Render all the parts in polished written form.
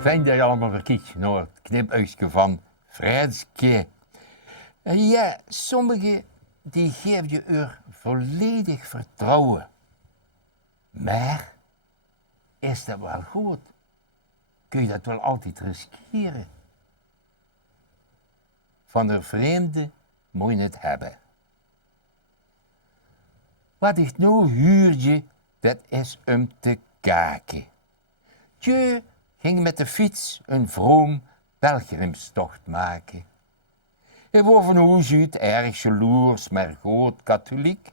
Fijn dat je allemaal verkiest naar het knipuisje van Vrijske. En ja, sommigen die geven je er volledig vertrouwen. Maar is dat wel goed? Kun je dat wel altijd riskeren? Van de vreemde moet je het hebben. Wat ik nou huurde, dat is om te kaken. Je ging met de fiets een vroom pelgrimstocht maken. Hij was van huis uit erg jaloers, maar goed katholiek.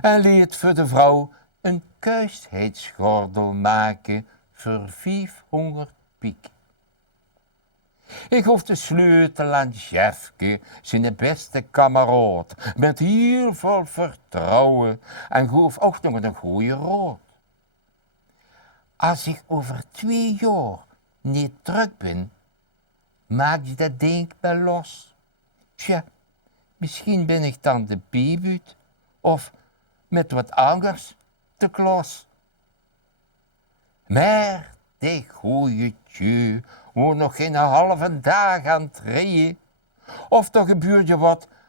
En liet voor de vrouw een kuisheidsgordel maken voor 500 piek. Ik gaf de sleutel aan Jefke, zijn beste kameraad, met heel veel vertrouwen en gaf ook nog een goede raad. Als ik over 2 jaar niet terug ben, maak je dat ding wel los. Tja, misschien ben ik dan de bebuut of met wat anders te klos. Maar die goeie tjeu wordt nog geen halve dag aan het rijden. Of er gebeurt je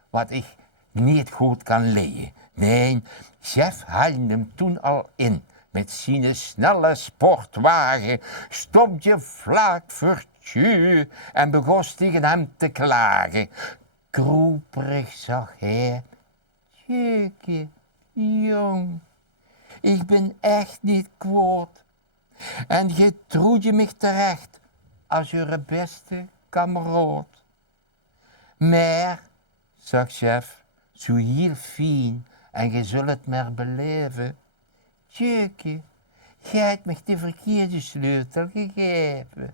wat ik niet goed kan lezen. Nee, chef haalde hem toen al in. Met zijn snelle sportwagen stopt je vlak voor tjeu en begon tegen hem te klagen. Kroeperig zag hij, tjeukje, jong, ik ben echt niet kwaad. En je troed je mich terecht als je beste kameraad. Maar, zegt chef, zo heel fijn en je zult het maar beleven. Tjeukje, jij hebt me de verkeerde sleutel gegeven.